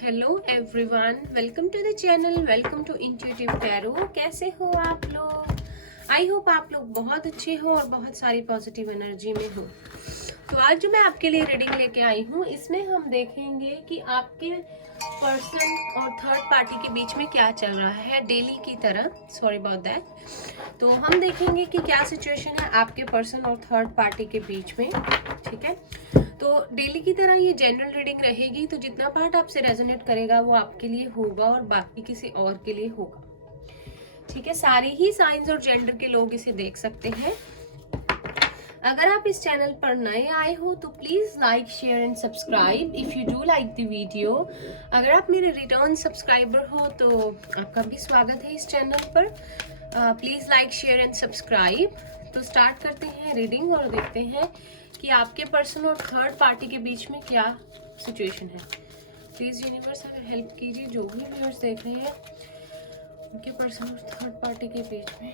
Hello everyone, welcome to the channel, welcome to intuitive tarot. कैसे हो आप लोग? आई होप आप लोग बहुत अच्छे हो और बहुत सारी पॉजिटिव एनर्जी में हो। तो आज जो मैं आपके लिए रीडिंग लेके आई हूँ, इसमें हम देखेंगे कि आपके पर्सन और थर्ड पार्टी के बीच में क्या चल रहा है डेली की तरह। Sorry about that. तो हम देखेंगे कि क्या सिचुएशन है आपके पर्सन और थर्ड पार्टी के बीच में। ठीक है, तो डेली की तरह ये जनरल रीडिंग रहेगी, तो जितना पार्ट आपसे रेजोनेट करेगा वो आपके लिए होगा और बाकी किसी और के लिए होगा। ठीक है, सारे ही साइंस और जेंडर के लोग इसे देख सकते हैं। अगर आप इस चैनल पर नए आए हो तो please like, share and subscribe if you do like the video. अगर आप मेरे रिटर्न सब्सक्राइबर हो तो आपका भी स्वागत है इस चैनल पर। Please like, share and subscribe. तो स्टार्ट करते हैं रीडिंग और देखते हैं कि आपके पर्सन और थर्ड पार्टी के बीच में क्या सिचुएशन है। प्लीज यूनिवर्स हमें हेल्प कीजिए, जो भी व्यूअर्स देख रहे हैं उनके पर्सन और थर्ड पार्टी के बीच में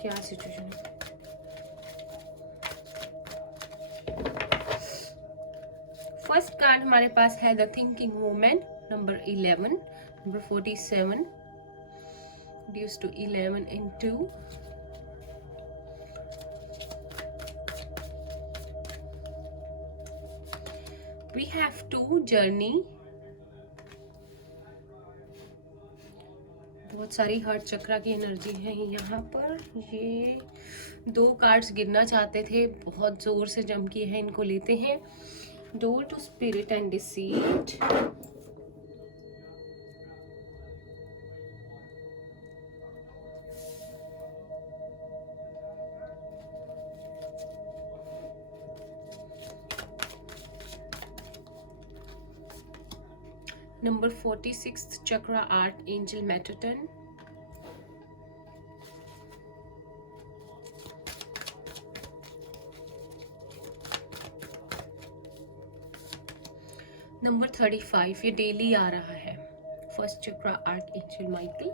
क्या सिचुएशन है। फर्स्ट कार्ड हमारे पास है the thinking woman, number 11, number 47, reduced to 11 and 2. We have 2 journey. बहुत सारी हार्ट चक्रा की एनर्जी है यहाँ पर। ये 2 कार्ड्स गिरना चाहते थे, बहुत जोर से जम किए हैं, इनको लेते हैं। Door to spirit and deceit, number 46 chakra archangel Metatron, number 35 ये डेली आ रहा है, first chakra archangel Michael.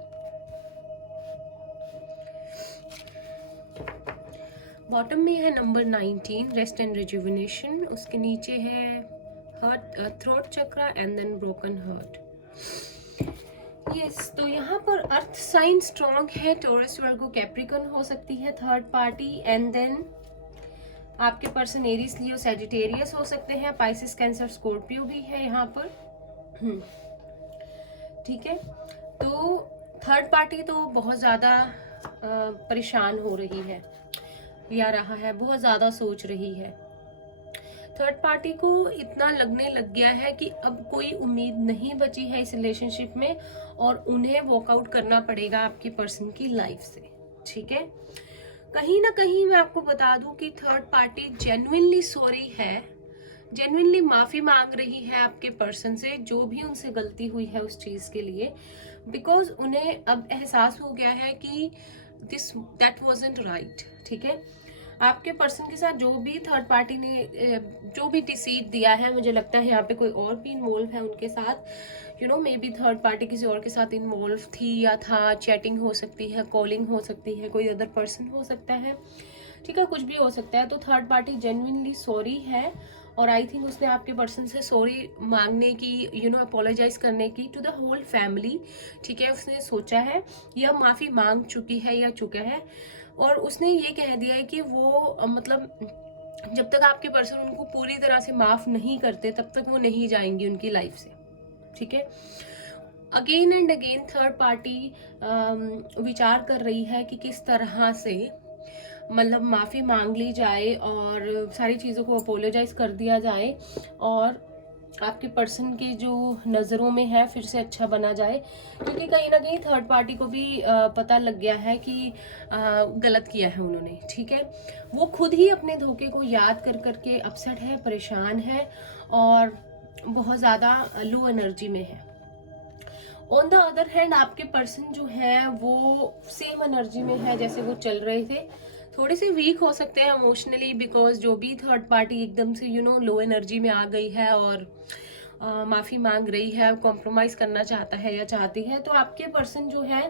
Bottom में है नंबर 19 रेस्ट एंड रिजुविनेशन, उसके नीचे है heart throat chakra and then broken heart. Yes, तो यहाँ पर अर्थ साइन स्ट्रॉन्ग है, टॉरस, वर्गो, कैप्रिकॉर्न हो सकती है थर्ड पार्टी, एंड देन आपके पर्सन एरीज, लियो, सैजिटेरियस हो सकते हैं, पाइसिस, कैंसर, स्कॉर्पियो भी है यहाँ पर। ठीक है, तो थर्ड पार्टी तो बहुत ज़्यादा परेशान हो रही है या रहा है, बहुत ज़्यादा सोच रही है। थर्ड पार्टी को इतना लगने लग गया है कि अब कोई उम्मीद नहीं बची है इस रिलेशनशिप में और उन्हें वॉकआउट करना पड़ेगा आपकी पर्सन की लाइफ से। ठीक है, कहीं ना कहीं मैं आपको बता दूं कि थर्ड पार्टी जेन्युइनली सॉरी है, जेन्युइनली माफी मांग रही है आपके पर्सन से, जो भी उनसे गलती हुई है उस चीज के लिए, बिकॉज उन्हें अब एहसास हो गया है कि दैट वाजंट राइट। ठीक है, आपके पर्सन के साथ जो भी थर्ड पार्टी ने जो भी डिसीट दिया है, मुझे लगता है यहाँ पे कोई और भी इन्वॉल्व है उनके साथ। You know, may be third party किसी और के साथ इन्वॉल्व थी या था। चैटिंग हो सकती है, कॉलिंग हो सकती है, कोई अदर पर्सन हो सकता है। ठीक है, कुछ भी हो सकता है। तो थर्ड पार्टी जेन्युइनली सॉरी है और आई थिंक उसने आपके पर्सन से सॉरी मांगने की, यू नो, अपोलोजाइज करने की टू द होल फैमिली। ठीक है, उसने सोचा है या माफी मांग चुकी है या चुका है, और उसने ये कह दिया है कि वो मतलब जब तक आपके पर्सन उनको पूरी तरह से माफ नहीं करते तब तक वो नहीं जाएंगी उनकी लाइफ से। ठीक है, again and again third party विचार कर रही है कि किस तरह से मतलब माफी मांग ली जाए और सारी चीज़ों को अपोलोजाइज कर दिया जाए और आपके पर्सन के जो नज़रों में है फिर से अच्छा बना जाए, क्योंकि कहीं ना कहीं थर्ड पार्टी को भी पता लग गया है कि गलत किया है उन्होंने। ठीक है, वो खुद ही अपने धोखे को याद कर करके अपसेट है, परेशान है और बहुत ज़्यादा लो एनर्जी में है। ऑन द अदर हैंड आपके पर्सन जो है वो सेम एनर्जी में है जैसे वो चल रहे थे। थोड़े से वीक हो सकते हैं इमोशनली, बिकॉज जो भी थर्ड पार्टी एकदम से यू नो लो एनर्जी में आ गई है और माफ़ी मांग रही है, कॉम्प्रोमाइज़ करना चाहता है या चाहती है, तो आपके पर्सन जो है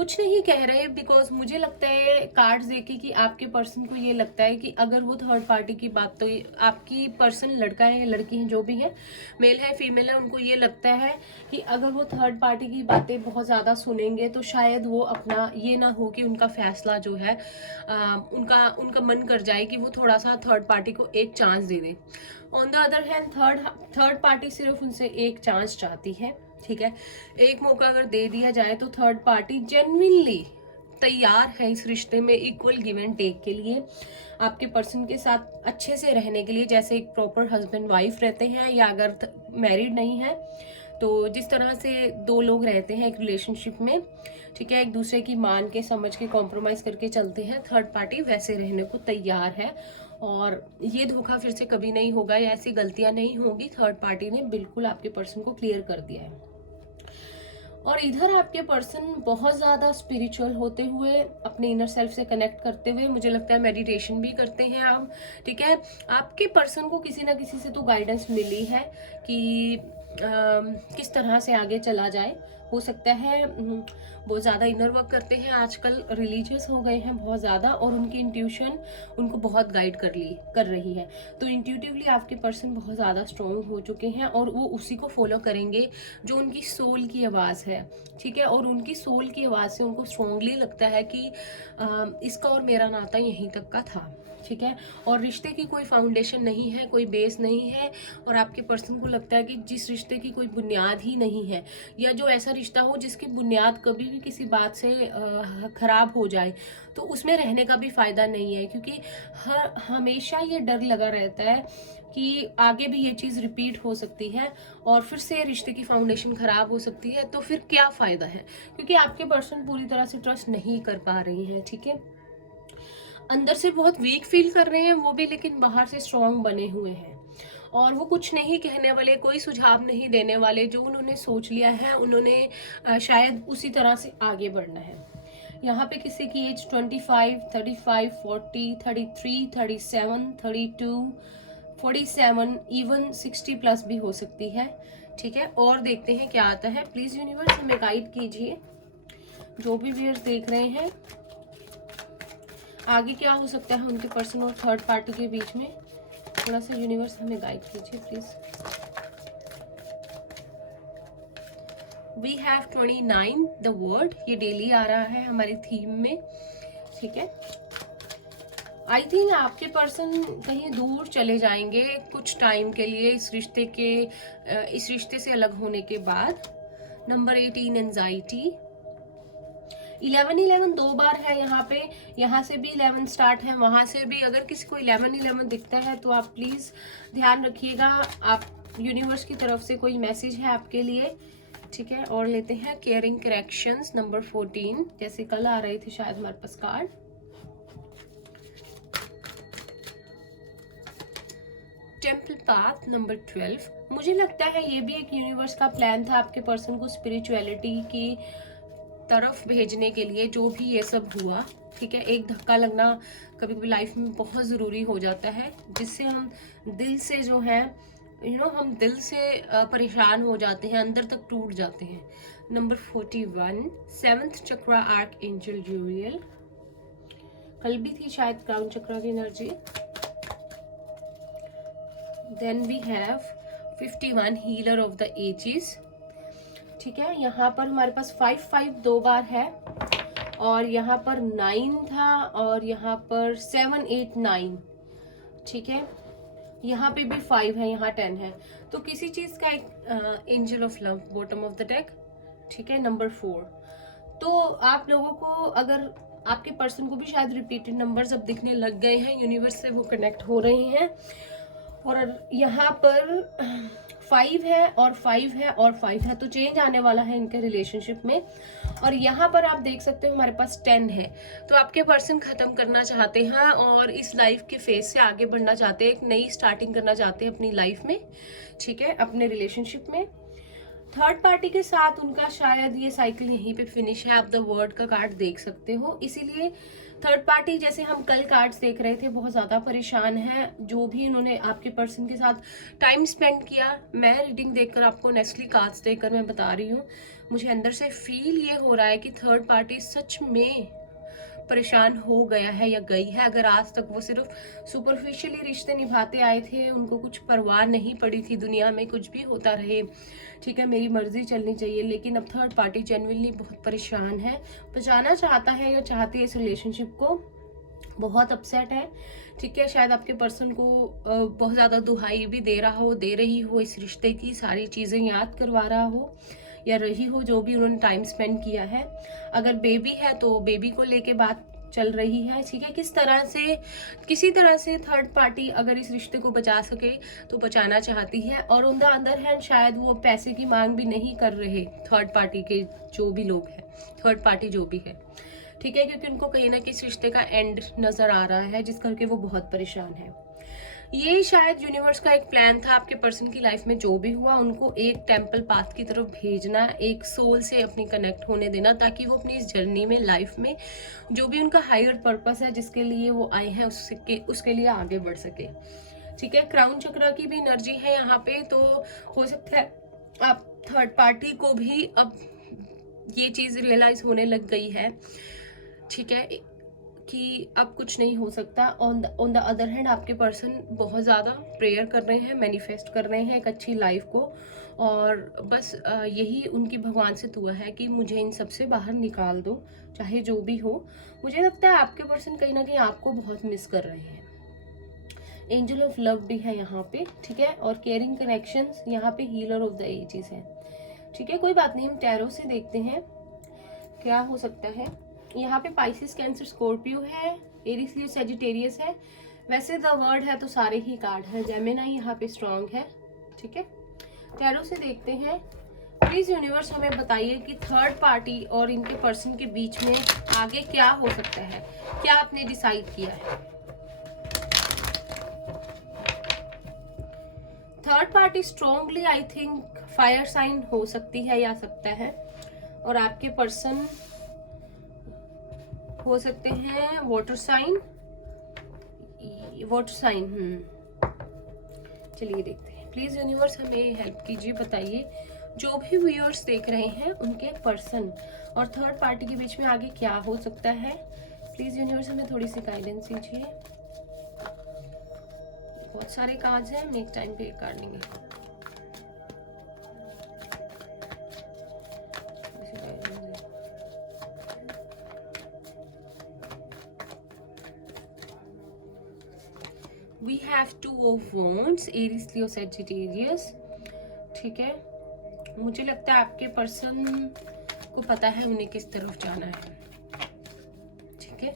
कुछ नहीं कह रहे, बिकॉज मुझे लगता है कार्ड्स देखे कि आपके पर्सन को ये लगता है कि अगर वो थर्ड पार्टी की बात, तो आपकी पर्सन लड़का है या लड़की है, जो भी है, मेल है फीमेल है, उनको ये लगता है कि अगर वो थर्ड पार्टी की बातें बहुत ज़्यादा सुनेंगे तो शायद वो अपना ये ना हो कि उनका फैसला जो है उनका मन कर जाए कि वो थोड़ा सा थर्ड पार्टी को एक chance they they. On the other hand third party सिर्फ उनसे एक चांस चाहती है, ठीक है। एक मौका अगर दे दिया जाए तो थर्ड पार्टी जेन्युइनली तैयार है इस रिश्ते में इक्वल गिव एंड टेक के लिए, आपके पर्सन के साथ अच्छे से रहने के लिए, जैसे एक प्रॉपर हस्बैंड वाइफ रहते हैं, या अगर मैरिड नहीं है तो जिस तरह से दो लोग रहते हैं एक रिलेशनशिप में, ठीक है, एक दूसरे की मान के समझ के कॉम्प्रोमाइज करके चलते हैं, थर्ड पार्टी वैसे रहने को तैयार है। और ये धोखा फिर से कभी नहीं होगा या ऐसी गलतियां नहीं होंगी, थर्ड पार्टी ने बिल्कुल आपके पर्सन को क्लियर कर दिया है। और इधर आपके पर्सन बहुत ज़्यादा स्पिरिचुअल होते हुए, अपने इनर सेल्फ से कनेक्ट करते हुए, मुझे लगता है मेडिटेशन भी करते हैं आप, ठीक है। आपके पर्सन को किसी ना किसी से तो गाइडेंस मिली है कि किस तरह से आगे चला जाए। हो सकता है बहुत ज़्यादा इनर वर्क करते हैं, आजकल रिलीजियस हो गए हैं बहुत ज़्यादा, और उनकी इंट्यूशन उनको बहुत गाइड कर रही है। तो इंट्यूटिवली आपके पर्सन बहुत ज़्यादा स्ट्रॉन्ग हो चुके हैं और वो उसी को फॉलो करेंगे जो उनकी सोल की आवाज़ है, ठीक है। और उनकी सोल की आवाज़ से उनको स्ट्रॉन्गली लगता है कि इसका और मेरा नाता यहीं तक का था, ठीक है। और रिश्ते की कोई फाउंडेशन नहीं है, कोई बेस नहीं है, और आपके पर्सन को लगता है कि जिस रिश्ते की कोई बुनियाद ही नहीं है, या जो ऐसा रिश्ता हो जिसकी बुनियाद कभी भी किसी बात से खराब हो जाए, तो उसमें रहने का भी फायदा नहीं है, क्योंकि हमेशा ये डर लगा रहता है कि आगे भी ये चीज़ रिपीट हो सकती है और फिर से रिश्ते की फाउंडेशन खराब हो सकती है, तो फिर क्या फ़ायदा है, क्योंकि आपके पर्सन पूरी तरह से ट्रस्ट नहीं कर पा रही हैं, ठीक है। अंदर से बहुत वीक फील कर रहे हैं वो भी, लेकिन बाहर से स्ट्रांग बने हुए हैं, और वो कुछ नहीं कहने वाले, कोई सुझाव नहीं देने वाले। जो उन्होंने सोच लिया है उन्होंने शायद उसी तरह से आगे बढ़ना है। यहाँ पे किसी की एज 25, 35, 40, 33, 37, 32, 47, इवन 60 प्लस भी हो सकती है, ठीक है। और देखते हैं क्या आता है। प्लीज यूनिवर्स हमें गाइड कीजिए, जो भी व्यूअर्स देख रहे हैं, आगे क्या हो सकता है उनके पर्सन और थर्ड पार्टी के बीच में। थोड़ा सा यूनिवर्स हमें गाइड कीजिए please. We have 29 the word, ये डेली आ रहा है हमारी थीम में, ठीक है। आई थिंक आपके पर्सन कहीं दूर चले जाएंगे कुछ टाइम के लिए इस रिश्ते से अलग होने के बाद। Number 18 anxiety. 11 दो बार है यहाँ पे, यहाँ से भी 11 स्टार्ट है, वहां से भी। अगर किसी को 11 दिखता है तो आप प्लीज ध्यान रखिएगा, आप यूनिवर्स की तरफ से कोई मैसेज है आपके लिए, ठीक है। और लेते हैं केयरिंग करेक्शंस नंबर 14, जैसे कल आ रहे थे शायद हमारे पास कार्ड। Temple path number 12। मुझे लगता है ये भी एक यूनिवर्स का प्लान था आपके पर्सन को स्पिरिचुअलिटी की तरफ भेजने के लिए, जो भी ये सब हुआ, ठीक है। एक धक्का लगना कभी कभी लाइफ में बहुत ज़रूरी हो जाता है, जिससे हम दिल से जो है हम दिल से परेशान हो जाते हैं, अंदर तक टूट जाते हैं। Number 41 7th chakra archangel Uriel. कल भी थी शायद क्राउन चक्रा की energy. Then we have 51 healer of the ages, ठीक है। यहाँ पर हमारे पास 5 दो बार है, और यहाँ पर 9 था, और यहाँ पर 7 8 9, ठीक है। यहाँ पे भी 5 है, यहाँ 10 है, तो किसी चीज का एक angel of love bottom of the deck, ठीक है। नंबर 4। तो आप लोगों को, अगर आपके पर्सन को भी शायद रिपीटेड नंबर्स अब दिखने लग गए हैं, यूनिवर्स से वो कनेक्ट हो रहे हैं, और यहाँ पर 5 है और 5 है और 5 है, तो चेंज आने वाला है इनके रिलेशनशिप में। और यहाँ पर आप देख सकते हो हमारे पास 10 है, तो आपके पर्सन खत्म करना चाहते हैं और इस लाइफ के फेज से आगे बढ़ना चाहते हैं, एक नई स्टार्टिंग करना चाहते हैं अपनी लाइफ में, ठीक है, अपने रिलेशनशिप में। थर्ड पार्टी के साथ उनका शायद ये साइकिल यहीं पे फिनिश है, आप द वर्ड का कार्ड देख सकते हो। इसीलिए थर्ड पार्टी, जैसे हम कल कार्ड्स देख रहे थे, बहुत ज़्यादा परेशान है। जो भी उन्होंने आपके पर्सन के साथ टाइम स्पेंड किया, मैं रीडिंग देखकर आपको नेक्स्टली कार्ड्स देखकर मैं बता रही हूँ, मुझे अंदर से फील ये हो रहा है कि थर्ड पार्टी सच में परेशान हो गया है या गई है। अगर आज तक वो सिर्फ सुपरफिशियली रिश्ते निभाते आए थे, उनको कुछ परवाह नहीं पड़ी थी दुनिया में, कुछ भी होता रहे, ठीक है, मेरी मर्जी चलनी चाहिए, लेकिन अब थर्ड पार्टी जेन्युइनली बहुत परेशान है, बचाना चाहता है या चाहती है इस रिलेशनशिप को, बहुत अपसेट है, ठीक है। शायद आपके पर्सन को बहुत ज़्यादा दुहाई भी दे रहा हो, दे रही हो, इस रिश्ते की सारी चीज़ें याद करवा रहा हो या रही हो, जो भी उन्होंने टाइम स्पेंड किया है। अगर बेबी है तो बेबी को लेके बात चल रही है, ठीक है। किसी तरह से थर्ड पार्टी अगर इस रिश्ते को बचा सके तो बचाना चाहती है। और ऑन द अदर हैंड शायद वो पैसे की मांग भी नहीं कर रहे, थर्ड पार्टी के जो भी लोग हैं, थर्ड पार्टी जो भी है, ठीक है, क्योंकि उनको कहीं ना कहीं इस रिश्ते का एंड नजर आ रहा है, जिस करके वो बहुत परेशान है। ये शायद यूनिवर्स का एक प्लान था आपके पर्सन की लाइफ में, जो भी हुआ उनको एक टेम्पल पाथ की तरफ भेजना, एक सोल से अपनी कनेक्ट होने देना, ताकि वो अपनी इस जर्नी में, लाइफ में जो भी उनका हायर पर्पस है, जिसके लिए वो आए हैं, उसके लिए आगे बढ़ सके, ठीक है। क्राउन चक्र की भी एनर्जी है यहाँ पे, तो हो सकता है आप थर्ड पार्टी को भी अब ये चीज रियलाइज होने लग गई है, ठीक है, कि अब कुछ नहीं हो सकता। ऑन द अदर हैंड आपके पर्सन बहुत ज़्यादा प्रेयर कर रहे हैं, मैनिफेस्ट कर रहे हैं एक अच्छी लाइफ को, और बस यही उनकी भगवान से दुआ है कि मुझे इन सब से बाहर निकाल दो, चाहे जो भी हो। मुझे लगता है आपके पर्सन कहीं ना कहीं आपको बहुत मिस कर रहे हैं। एंजल ऑफ लव भी है यहाँ पे, ठीक है, और केयरिंग कनेक्शंस, यहाँ पे हीलर ऑफ द एजेस है, ठीक है। कोई बात नहीं, हम टैरो से देखते हैं क्या हो सकता है। यहाँ पे पाइसिस, कैंसर, स्कॉर्पियो है, एरीज, लियो, सैजिटेरियस है। वैसे द वर्ड है तो सारे ही कार्ड है। जेमिनी यहाँ पे स्ट्रांग है, ठीक है। टैरो से देखते हैं, प्लीज यूनिवर्स हमें बताइए कि थर्ड पार्टी और इनके पर्सन के बीच में आगे क्या हो सकता है, क्या आपने डिसाइड किया है। Third party strongly I think fire sign हो सकती है या सकता है, और आपके पर्सन हो सकते हैं वाटर साइन। चलिए देखते हैं, प्लीज यूनिवर्स हमें हेल्प कीजिए, बताइए जो भी व्यूअर्स देख रहे हैं उनके पर्सन और थर्ड पार्टी के बीच में आगे क्या हो सकता है। प्लीज यूनिवर्स हमें थोड़ी सी गाइडेंस दीजिए। बहुत सारे कार्ड्स हैं, हम एक टाइम पे एक कार्ड लेंगे। We have two of wands, Aries, Leo, Sagittarius, ठीक है। मुझे लगता है आपके पर्सन को पता है उन्हें किस तरफ जाना है, ठीक है।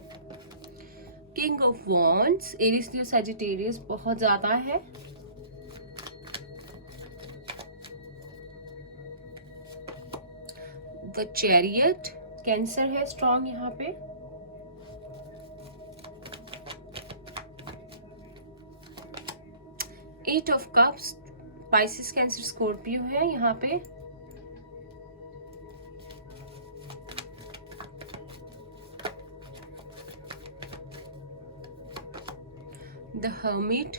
King of wands, Aries, Leo, Sagittarius बहुत ज्यादा है, द चैरियट, कैंसर है स्ट्रॉन्ग यहाँ पे, eight of cups, Pisces, Cancer, Scorpio है यहाँ पे, द हर्मिट,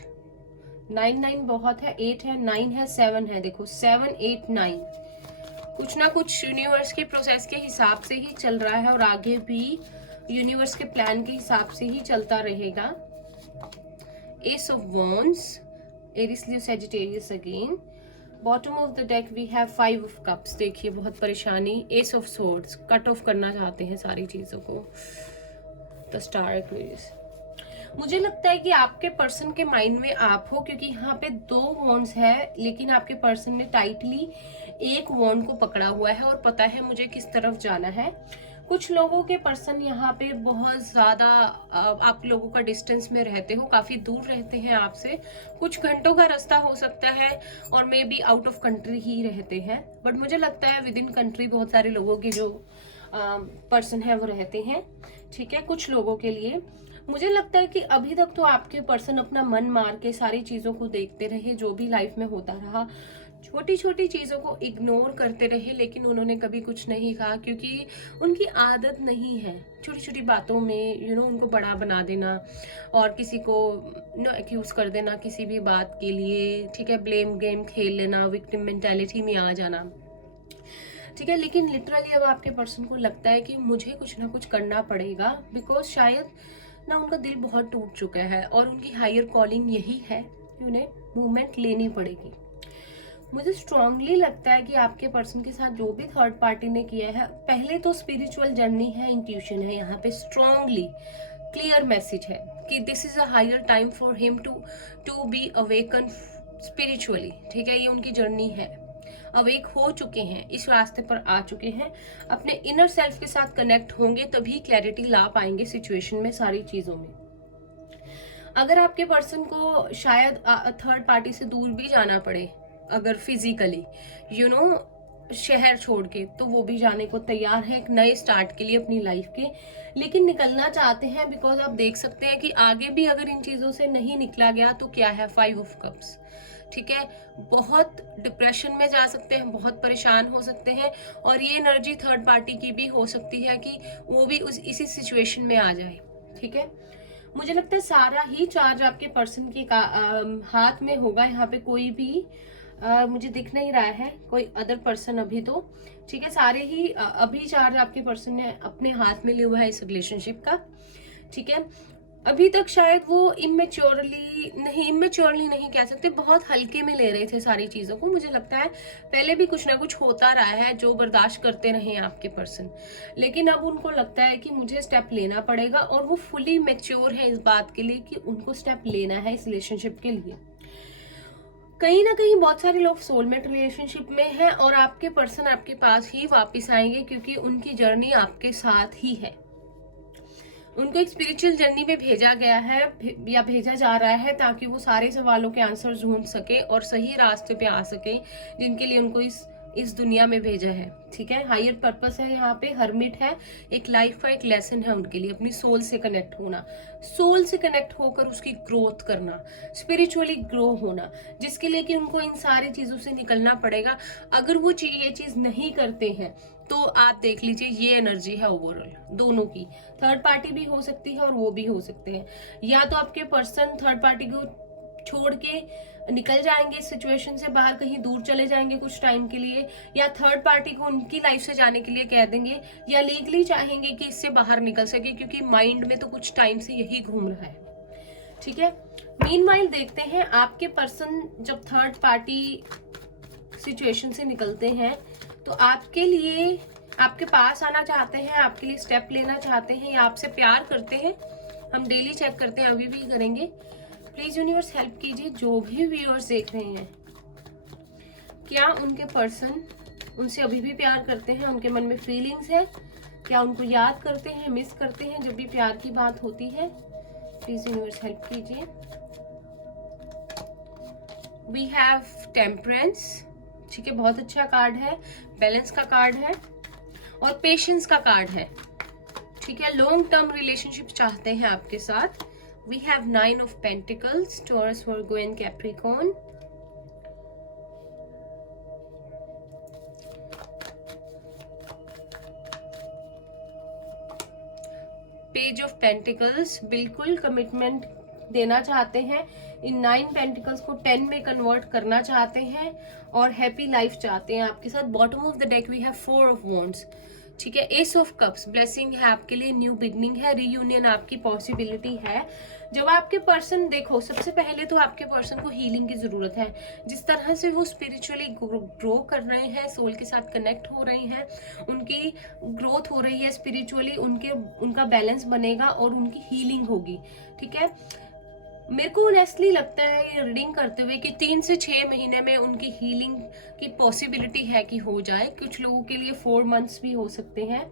9 बहुत है, 8 है, 9 है, 7 है, देखो 7 8 9, कुछ ना कुछ यूनिवर्स के प्रोसेस के हिसाब से ही चल रहा है और आगे भी यूनिवर्स के प्लान के हिसाब से ही चलता रहेगा। Ace of wands, Aries, Leo, Sagittarius again. Bottom of the deck we have 5 of cups, देखिए बहुत परेशानी। Ace of swords, cut off करना चाहते हैं सारी चीजों को। द स्टार एक्वेरियस, मुझे लगता है कि आपके पर्सन के माइंड में आप हो, क्योंकि यहाँ पे 2 वॉन्ड्स है, लेकिन आपके पर्सन ने टाइटली एक वॉन्ड को पकड़ा हुआ है और पता है मुझे किस तरफ जाना है। कुछ लोगों के पर्सन यहाँ पे बहुत ज्यादा आप लोगों का डिस्टेंस में रहते हो, काफी दूर रहते हैं आपसे, कुछ घंटों का रास्ता हो सकता है, और maybe out of country ही रहते हैं, बट मुझे लगता है विद इन कंट्री बहुत सारे लोगों के जो पर्सन है वो रहते हैं, ठीक है। कुछ लोगों के लिए मुझे लगता है कि अभी तक तो आपके पर्सन अपना मन मार के सारी चीजों को देखते रहे, जो भी लाइफ में होता रहा, छोटी छोटी चीज़ों को इग्नोर करते रहे, लेकिन उन्होंने कभी कुछ नहीं कहा, क्योंकि उनकी आदत नहीं है छोटी छोटी बातों में उनको बड़ा बना देना और किसी को एक्यूज कर देना किसी भी बात के लिए, ठीक है, ब्लेम गेम खेल लेना, विक्टिम मेंटालिटी में आ जाना, ठीक है। लेकिन लिटरली अब आपके पर्सन को लगता है कि मुझे कुछ ना कुछ करना पड़ेगा, बिकॉज शायद ना उनका दिल बहुत टूट चुका है और उनकी हायर कॉलिंग यही है कि उन्हें मूवमेंट लेनी पड़ेगी। मुझे स्ट्रांगली लगता है कि आपके पर्सन के साथ जो भी थर्ड पार्टी ने किया है, पहले तो स्पिरिचुअल जर्नी है, इंट्यूशन है, यहाँ पे स्ट्रांगली क्लियर मैसेज है कि this is a higher time for him to be awaken spiritually, ठीक है। ये उनकी जर्नी है, अवेक हो चुके हैं, इस रास्ते पर आ चुके हैं, अपने इनर सेल्फ के साथ कनेक्ट होंगे तभी क्लैरिटी ला पाएंगे सिचुएशन में, सारी चीजों में। अगर आपके पर्सन को शायद थर्ड पार्टी से दूर भी जाना पड़े, अगर फिजिकली शहर छोड़ के, तो वो भी जाने को तैयार है एक नए स्टार्ट के लिए अपनी लाइफ के, लेकिन निकलना चाहते हैं बिकॉज आप देख सकते हैं कि आगे भी अगर इन चीजों से नहीं निकला गया तो क्या है, 5 ऑफ कप्स, ठीक है। बहुत डिप्रेशन में जा सकते हैं, बहुत परेशान हो सकते हैं, और ये एनर्जी थर्ड पार्टी की भी हो सकती है कि वो भी इसी सिचुएशन में आ जाए, ठीक है। मुझे लगता है सारा ही चार्ज आपके पर्सन के हाथ में होगा, यहाँ पे कोई भी मुझे दिख नहीं रहा है कोई अदर पर्सन अभी तो, ठीक है। सारे ही अभी चार्ज आपके पर्सन ने अपने हाथ में लिया हुआ है इस रिलेशनशिप का, ठीक है। अभी तक शायद वो इमेच्योरली नहीं कह सकते, बहुत हल्के में ले रहे थे सारी चीजों को। मुझे लगता है पहले भी कुछ ना कुछ होता रहा है जो बर्दाश्त करते रहे आपके पर्सन, लेकिन अब उनको लगता है कि मुझे स्टेप लेना पड़ेगा, और वो फुली मैच्योर है इस बात के लिए कि उनको स्टेप लेना है इस रिलेशनशिप के लिए। कहीं ना कहीं बहुत सारे लोग सोलमेट रिलेशनशिप में हैं और आपके पर्सन आपके पास ही वापस आएंगे, क्योंकि उनकी जर्नी आपके साथ ही है। उनको एक स्पिरिचुअल जर्नी पे भेजा गया है या भेजा जा रहा है, ताकि वो सारे सवालों के आंसर ढूंढ सके और सही रास्ते पे आ सके, जिनके लिए उनको इस दुनिया में भेजा है, ठीक है। हायर पर्पस है यहाँ पे, हर्मिट है, एक लाइफ का एक लेसन है उनके लिए, अपनी सोल से कनेक्ट होना, सोल से कनेक्ट होकर उसकी ग्रोथ करना, स्पिरिचुअली ग्रो होना, जिसके लिए कि उनको इन सारी चीजों से निकलना पड़ेगा। अगर वो ये चीज नहीं करते हैं तो आप देख लीजिए ये एनर्जी है ओवरऑल दोनों की, थर्ड पार्टी भी हो सकती है और वो भी हो सकते हैं, या तो आपके पर्सन थर्ड पार्टी को छोड़ के निकल जाएंगे इस सिचुएशन से बाहर, कहीं दूर चले जाएंगे कुछ टाइम के लिए, या थर्ड पार्टी को उनकी लाइफ से जाने के लिए कह देंगे, या लीगली चाहेंगे कि इससे बाहर निकल सके, क्योंकि माइंड में तो कुछ टाइम से यही घूम रहा है, ठीक है। मीनवाइल देखते हैं आपके पर्सन जब थर्ड पार्टी सिचुएशन से निकलते हैं तो आपके लिए, आपके पास आना चाहते हैं, आपके लिए स्टेप लेना चाहते हैं, या आपसे प्यार करते हैं। हम डेली चेक करते हैं, अभी भी करेंगे। प्लीज यूनिवर्स हेल्प कीजिए जो भी व्यूअर्स देख रहे हैं, क्या उनके पर्सन उनसे अभी भी प्यार करते हैं, उनके मन में फीलिंग्स है, क्या उनको याद करते हैं, मिस करते हैं जब भी प्यार की बात होती है। प्लीज यूनिवर्स हेल्प कीजिए। वी हैव टेम्परेंस, ठीक है, बहुत अच्छा कार्ड है, बैलेंस का कार्ड है और पेशेंस का कार्ड है, ठीक है। लॉन्ग टर्म रिलेशनशिप चाहते हैं आपके साथ। We have 9 of pentacles, Taurus, Virgo and Capricorn. Page of pentacles, बिल्कुल कमिटमेंट देना चाहते हैं, इन 9 पेंटिकल्स को 10 में कन्वर्ट करना चाहते हैं और हैप्पी लाइफ चाहते हैं आपके साथ। Bottom of the deck we have 4 of wands, ठीक है। एस ऑफ कप्स, ब्लेसिंग है आपके लिए, न्यू बिगनिंग है, रीयूनियन आपकी पॉसिबिलिटी है। जब आपके पर्सन, देखो सबसे पहले तो आपके पर्सन को हीलिंग की जरूरत है। जिस तरह से वो स्पिरिचुअली ग्रो कर रहे हैं, सोल के साथ कनेक्ट हो रहे हैं, उनकी ग्रोथ हो रही है स्पिरिचुअली, उनका बैलेंस बनेगा और उनकी हीलिंग होगी, ठीक है। मेरे को ऑनेस्टली लगता है ये रीडिंग करते हुए कि 3 से 6 महीने में उनकी हीलिंग की पॉसिबिलिटी है कि हो जाए। कुछ लोगों के लिए 4 मंथ्स भी हो सकते हैं,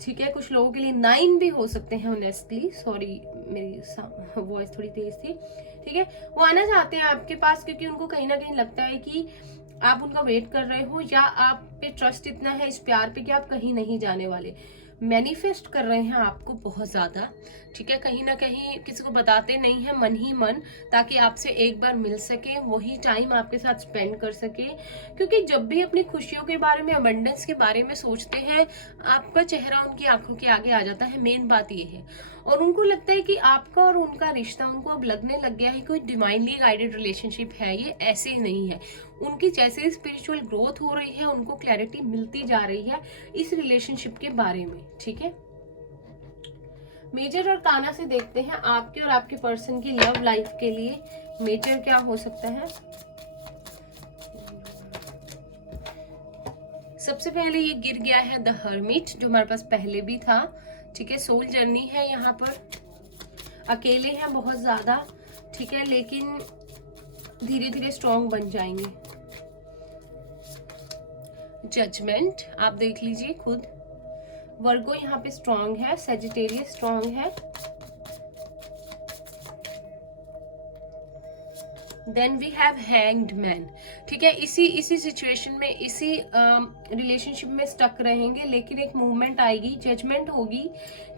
ठीक है, कुछ लोगों के लिए 9 भी हो सकते हैं। ऑनेस्टली सॉरी, मेरी वॉइस थोड़ी तेज थी, ठीक है। वो आना चाहते हैं आपके पास क्योंकि उनको कहीं ना कहीं लगता है कि आप उनका वेट कर रहे हो, या आप पे ट्रस्ट इतना है इस प्यार पे कि आप कहीं नहीं जाने वाले। मैनिफेस्ट कर रहे हैं आपको बहुत ज़्यादा, ठीक है। कहीं ना कहीं किसी को बताते नहीं है, मन ही मन, ताकि आपसे एक बार मिल सके, वही टाइम आपके साथ स्पेंड कर सके। क्योंकि जब भी अपनी खुशियों के बारे में, अबंडेंस के बारे में सोचते हैं, आपका चेहरा उनकी आंखों के आगे आ जाता है। मेन बात ये है। और उनको लगता है कि आपका और उनका रिश्ता, उनको अब लगने लग गया है कोई डिवाइनली गाइडेड रिलेशनशिप है, ये ऐसे नहीं है। उनकी जैसे स्पिरिचुअल ग्रोथ हो रही है, उनको क्लैरिटी मिलती जा रही है इस रिलेशनशिप के बारे में, ठीक है। मेजर और काना से देखते हैं आपके और आपके पर्सन की लव लाइफ के लिए मेजर क्या हो सकता है। सबसे पहले ये गिर गया है द हर्मिट, जो हमारे पास पहले भी था, ठीक है। सोल जर्नी है, यहाँ पर अकेले हैं बहुत ज्यादा, ठीक है, लेकिन धीरे धीरे स्ट्रॉन्ग बन जाएंगे। जजमेंट आप देख लीजिए खुद। वर्गो यहाँ पे स्ट्रॉन्ग है, सेजिटेरियस स्ट्रॉन्ग है। Then we have hanged man, ठीक है। इसी सिचुएशन में, इसी रिलेशनशिप में स्टक रहेंगे, लेकिन एक मूवमेंट आएगी, जजमेंट होगी,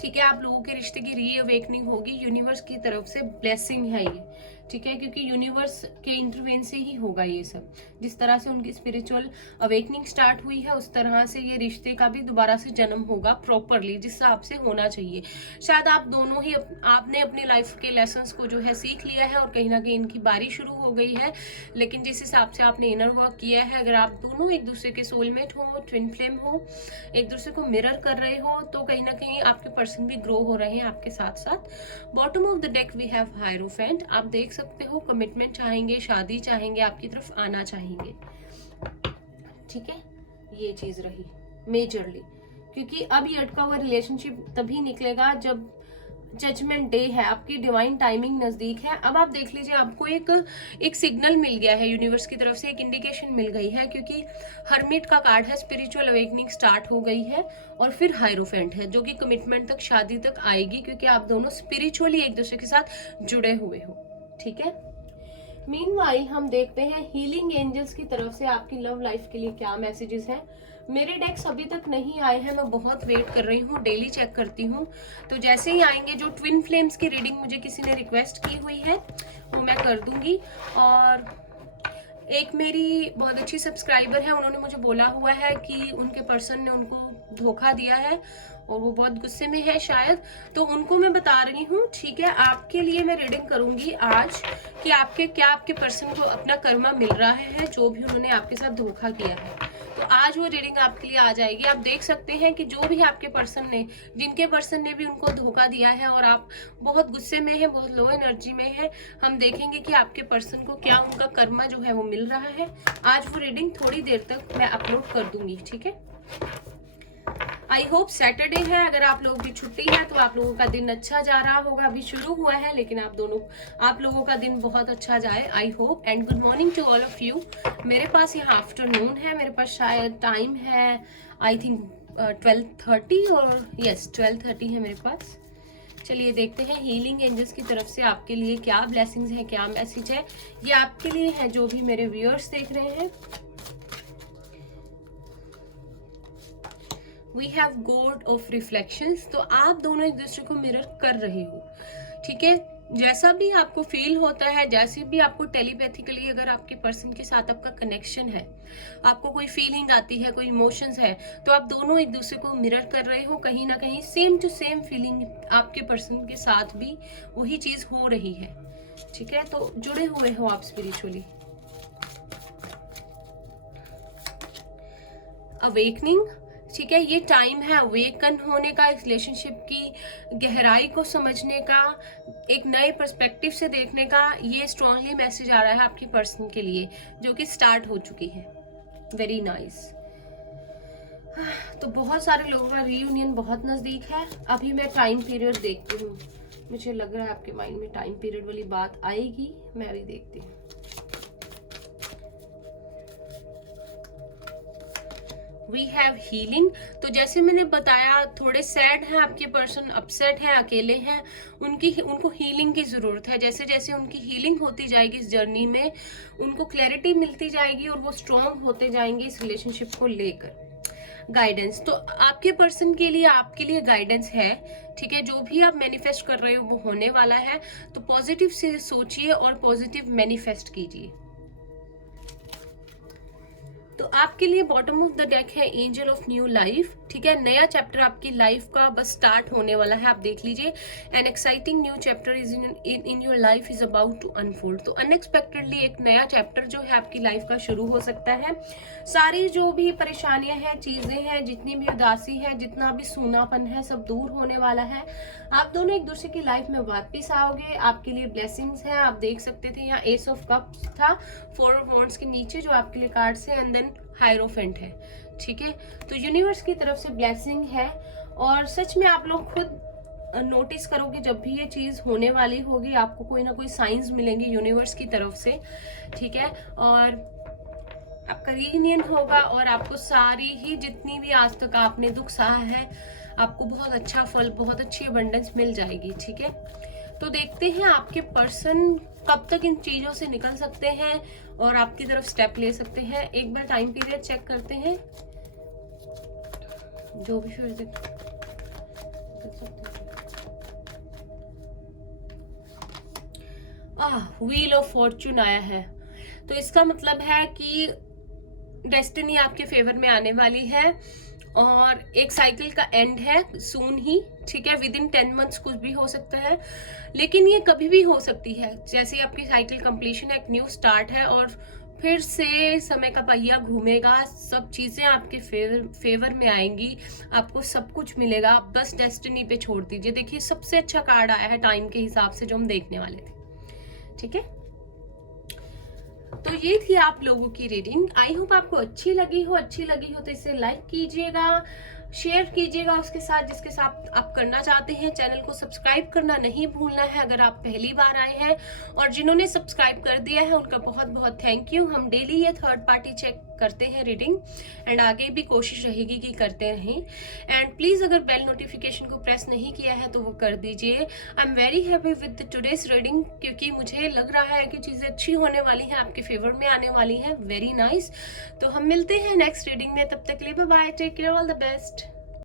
ठीक है। आप लोगों के रिश्ते की रीअवेकनिंग होगी, यूनिवर्स की तरफ से ब्लेसिंग है ये, ठीक है। क्योंकि यूनिवर्स के इंटरवेन से ही होगा ये सब। जिस तरह से उनकी स्पिरिचुअल अवेकनिंग स्टार्ट हुई है, उस तरह से ये रिश्ते का भी दोबारा से जन्म होगा प्रॉपरली, जिस हिसाब से होना चाहिए। शायद आप दोनों ही, आपने अपनी लाइफ के लेसन्स को जो है सीख लिया है, और कहीं ना कहीं इनकी बारी शुरू हो गई है। लेकिन जिस हिसाब से आपने इनर वर्क किया है, अगर आप दोनों एक दूसरे के सोलमेट हो, ट्विन फ्लेम हो, एक दूसरे को मिरर कर रहे हो, तो कहीं ना कहीं आपके पर्सन भी ग्रो हो रहे हैं आपके साथ साथ। Bottom of the deck we have hierophant. आप देख सकते हो कमिटमेंट चाहेंगे, शादी चाहेंगे, आपकी तरफ आना चाहेंगे, ठीक है। ये चीज रही मेजरली, क्योंकि अब ये अटका हुआ रिलेशनशिप तभी निकलेगा जब जजमेंट डे है, आपकी डिवाइन टाइमिंग नजदीक है। अब आप देख लीजिए, आपको एक सिग्नल मिल गया है यूनिवर्स की तरफ से, एक इंडिकेशन मिल गई है, क्योंकि हर्मिट का कार्ड है, स्पिरिचुअल अवेकनिंग स्टार्ट हो गई है, और फिर हायरोफेंट है, जो कि कमिटमेंट तक, शादी तक आएगी, क्योंकि आप दोनों स्पिरिचुअली एक दूसरे के साथ जुड़े हुए हो, ठीक है। मीनवाइल हम देखते हैं हीलिंग एंजल्स की तरफ से आपकी लव लाइफ के लिए क्या मैसेजेस हैं। मेरे डेक्स अभी तक नहीं आए हैं, मैं बहुत वेट कर रही हूँ, डेली चेक करती हूँ, तो जैसे ही आएंगे, जो ट्विन फ्लेम्स की रीडिंग मुझे किसी ने रिक्वेस्ट की हुई है वो मैं कर दूंगी। और एक मेरी बहुत अच्छी सब्सक्राइबर है, उन्होंने मुझे बोला हुआ है कि उनके पर्सन ने उनको धोखा दिया है और वो बहुत गुस्से में है शायद, तो उनको मैं बता रही हूँ, ठीक है। आपके लिए मैं रीडिंग करूंगी आज कि आपके पर्सन को अपना कर्मा मिल रहा है, जो भी उन्होंने आपके साथ धोखा किया है। तो आज वो रीडिंग आपके लिए आ जाएगी। आप देख सकते हैं कि जो भी आपके पर्सन ने, जिनके पर्सन ने भी उनको धोखा दिया है और आप बहुत गुस्से में है, बहुत लो एनर्जी में है, हम देखेंगे कि आपके पर्सन को क्या उनका कर्मा जो है वो मिल रहा है। आज वो रीडिंग थोड़ी देर तक मैं अपलोड कर दूंगी, ठीक है। आई होप सैटरडे है, अगर आप लोगों की छुट्टी है तो आप लोगों का दिन अच्छा जा रहा होगा। अभी शुरू हुआ है, लेकिन आप लोगों का दिन बहुत अच्छा जाए, I hope. And good morning to all of you. मेरे पास यहाँ आफ्टरनून है, मेरे पास शायद टाइम है आई थिंक 12:30, और यस 12:30 है मेरे पास। चलिए देखते हैं हीलिंग एंजल्स की तरफ से आपके लिए क्या ब्लेसिंग्स है, क्या मैसेज है। ये आपके लिए है जो भी मेरे व्यूअर्स देख रहे हैं। We have god of reflections, तो आप दोनों एक दूसरे को मिरर कर रहे हो, ठीक है। जैसा भी आपको फील होता है, जैसे भी आपको टेलीपैथिकली अगर आपके पर्सन के साथ आपका कनेक्शन है, आपको कोई फीलिंग आती है, कोई इमोशंस है, तो आप दोनों एक दूसरे को मिरर कर रहे हो। कहीं ना कहीं सेम टू सेम फीलिंग आपके पर्सन के साथ भी वही चीज हो रही है, ठीक है। तो जुड़े हुए हो आप स्पिरिचुअली। अवेकनिंग, ठीक है, ये टाइम है अवेकन होने का, इस रिलेशनशिप की गहराई को समझने का, एक नए पर्सपेक्टिव से देखने का। ये स्ट्रांगली मैसेज आ रहा है आपकी पर्सन के लिए, जो कि स्टार्ट हो चुकी है। Very nice. तो बहुत सारे लोगों का रीयूनियन बहुत नजदीक है। अभी मैं टाइम पीरियड देखती हूँ, मुझे लग रहा है आपके माइंड में टाइम पीरियड वाली बात आएगी, मैं अभी देखती हूँ। वी हैव हीलिंग, तो जैसे मैंने बताया, थोड़े सैड हैं आपके पर्सन, अपसेट हैं, अकेले हैं, उनको हीलिंग की जरूरत है। जैसे जैसे उनकी हीलिंग होती जाएगी इस जर्नी में, उनको क्लैरिटी मिलती जाएगी और वो स्ट्रॉन्ग होते जाएंगे इस रिलेशनशिप को लेकर। गाइडेंस। तो आपके पर्सन के लिए, आपके लिए गाइडेंस है, ठीक है। जो भी आप मैनिफेस्ट कर रहे हो वो होने वाला है, तो पॉजिटिव से सोचिए और पॉजिटिव मैनिफेस्ट कीजिए। तो आपके लिए बॉटम ऑफ द डेक है एंजल ऑफ न्यू लाइफ, ठीक है। नया चैप्टर आपकी लाइफ का बस स्टार्ट होने वाला है, आप देख लीजिए। An exciting new chapter is in your life is about to unfold. तो अनएक्सपेक्टेडली एक नया चैप्टर जो है आपकी लाइफ का शुरू हो सकता है। सारी जो भी परेशानियां हैं, चीजें हैं, जितनी भी उदासी है, जितना भी सूनापन है, सब दूर होने वाला है। आप दोनों एक दूसरे की लाइफ में वापस आओगे। आपके लिए ब्लेसिंग्स हैं, आप देख सकते थे यहाँ एस ऑफ कप्स था, 4 ऑफ वॉन्ड्स के नीचे जो आपके लिए कार्ड्स है, एंड देन हायरोफेंट है, ठीक है। तो यूनिवर्स की तरफ से ब्लेसिंग है, और सच में आप लोग खुद नोटिस करोगे जब भी ये चीज होने वाली होगी, आपको कोई ना कोई साइंस मिलेंगे यूनिवर्स की तरफ से, ठीक है। और आपका रीयूनियन होगा, और आपको सारी ही जितनी भी आज तक आपने दुख सहा है, आपको बहुत अच्छा फल, बहुत अच्छी अबंडेंस मिल जाएगी, ठीक है। तो देखते हैं आपके पर्सन कब तक इन चीजों से निकल सकते हैं और आपकी तरफ स्टेप ले सकते हैं। एक बार टाइम पीरियड चेक करते हैं, जो भी फिर देख व्हील ऑफ फॉर्च्यून आया है। तो इसका मतलब है कि डेस्टिनी आपके फेवर में आने वाली है, और एक साइकिल का एंड है सून ही, ठीक है। विद इन 10 मंथ्स कुछ भी हो सकता है, लेकिन ये कभी भी हो सकती है। जैसे आपकी साइकिल कंप्लीशन है, एक न्यू स्टार्ट है, और फिर से समय का पहिया घूमेगा, सब चीजें आपके फेवर में आएंगी, आपको सब कुछ मिलेगा। आप बस डेस्टिनी पे छोड़ दीजिए। देखिए सबसे अच्छा कार्ड आया है टाइम के हिसाब से जो हम देखने वाले थे, ठीक है। तो ये थी आप लोगों की रीडिंग। आई होप आपको अच्छी लगी हो तो इसे लाइक कीजिएगा, शेयर कीजिएगा उसके साथ जिसके साथ आप करना चाहते हैं। चैनल को सब्सक्राइब करना नहीं भूलना है अगर आप पहली बार आए हैं, और जिन्होंने सब्सक्राइब कर दिया है उनका बहुत बहुत थैंक यू। हम डेली ये थर्ड पार्टी चेक करते हैं रीडिंग, एंड आगे भी कोशिश रहेगी कि करते रहें। एंड प्लीज अगर बेल नोटिफिकेशन को प्रेस नहीं किया है तो वो कर दीजिए। I am very happy with today's reading, क्योंकि मुझे लग रहा है कि चीजें अच्छी होने वाली हैं, आपके फेवर में आने वाली हैं। Very nice. तो हम मिलते हैं नेक्स्ट रीडिंग में, तब तक के लिए bye bye, take care, all the best.